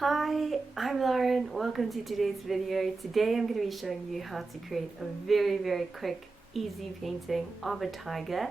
Hi, I'm Lauren. Welcome to today's video. Today I'm going to be showing you how to create a very quick, easy painting of a tiger.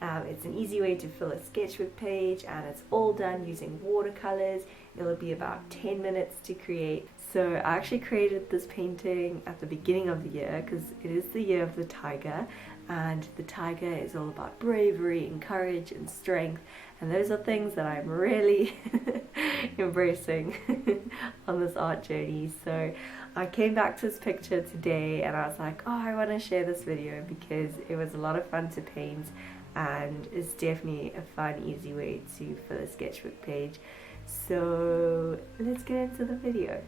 It's an easy way to fill a sketchbook page and it's all done using watercolors. It'll be about 10 minutes to create. So I actually created this painting at the beginning of the year because it is the year of the tiger, and the tiger is all about bravery and courage and strength, and those are things that I'm really embracing on this art journey. So I came back to this picture today and I was like, oh, I want to share this video because it was a lot of fun to paint and it's definitely a fun, easy way to fill a sketchbook page. So let's get into the video.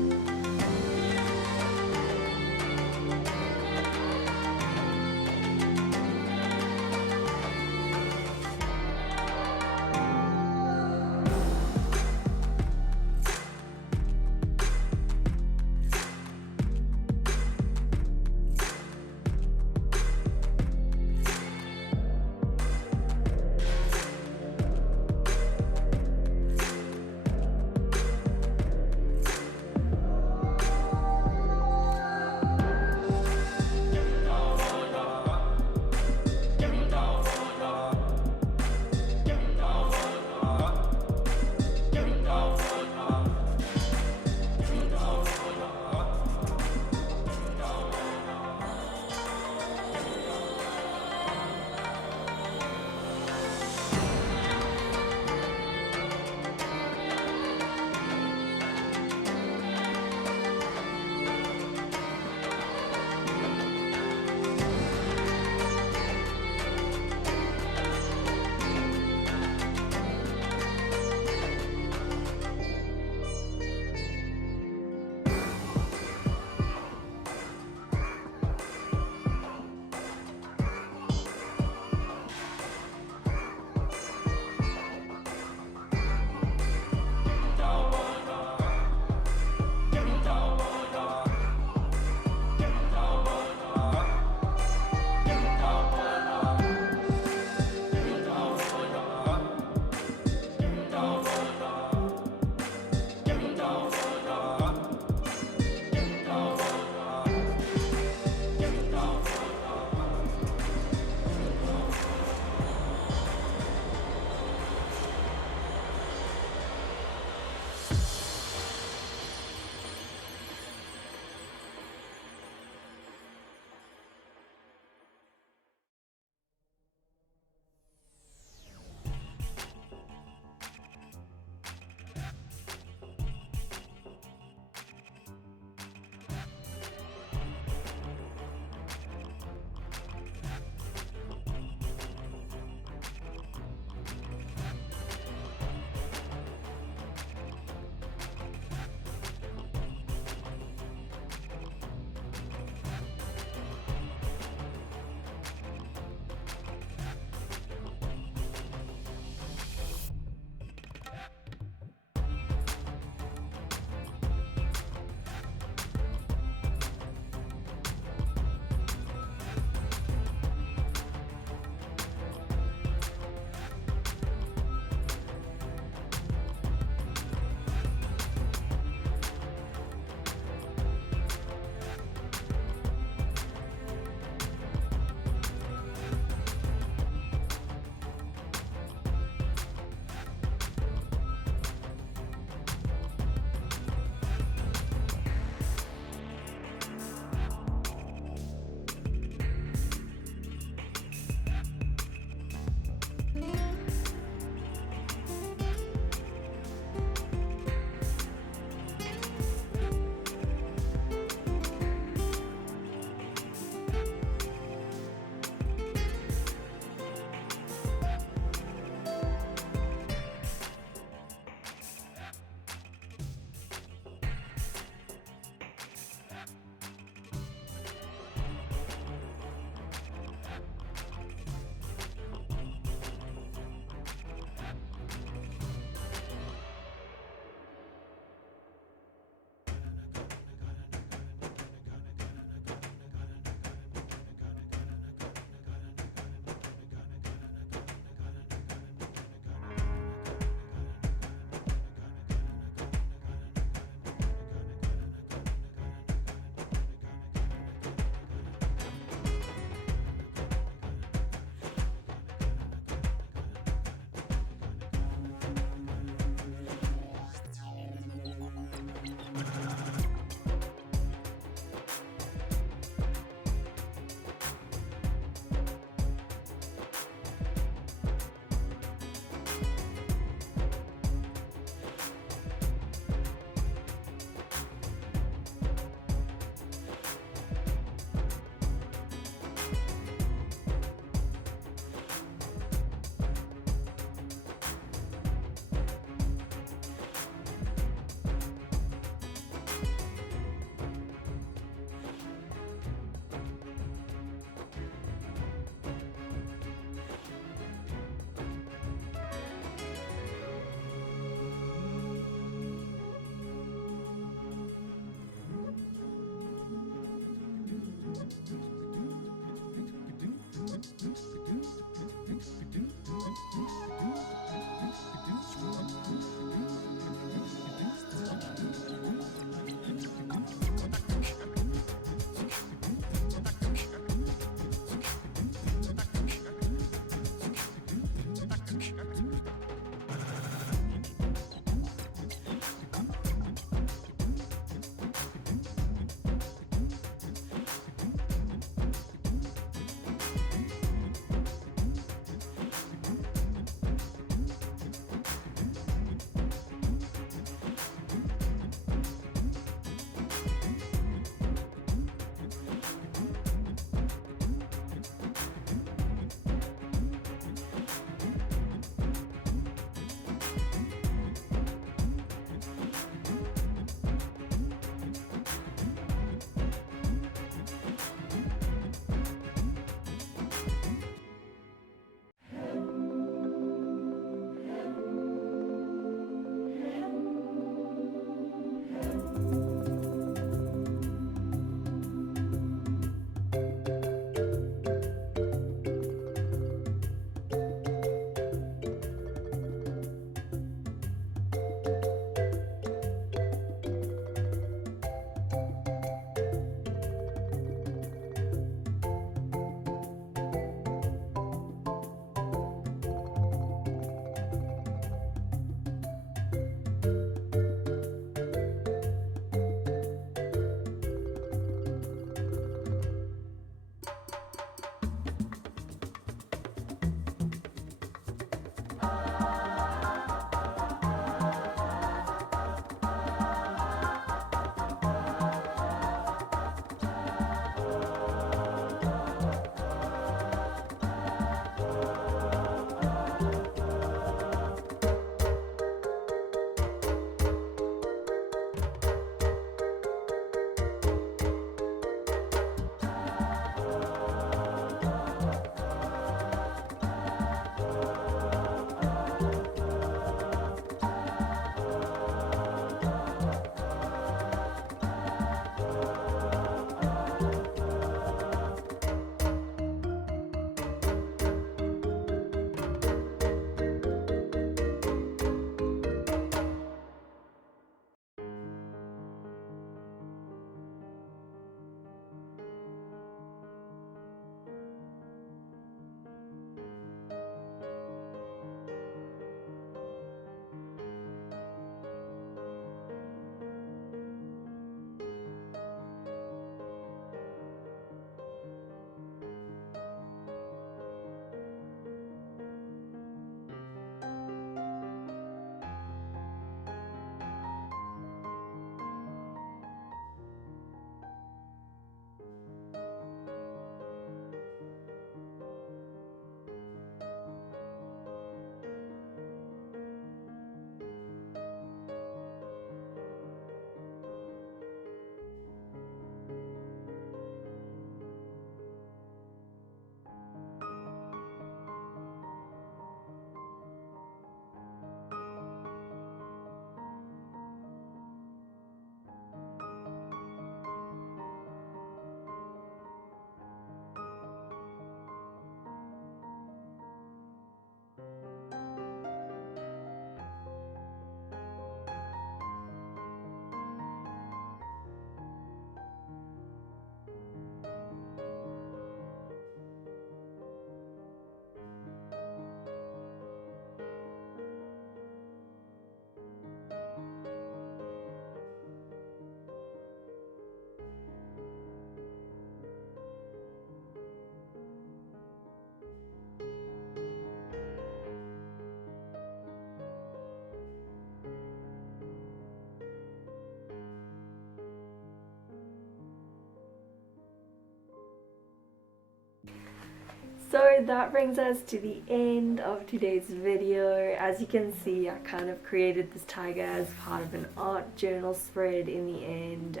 So that brings us to the end of today's video. As you can see, I kind of created this tiger as part of an art journal spread in the end,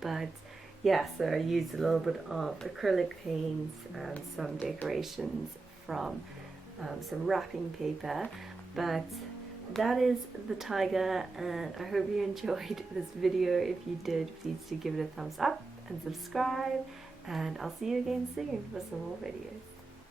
but yeah, so I used a little bit of acrylic paints and some decorations from some wrapping paper, but that is the tiger, and I hope you enjoyed this video. If you did, please do give it a thumbs up and subscribe, and I'll see you again soon for some more videos.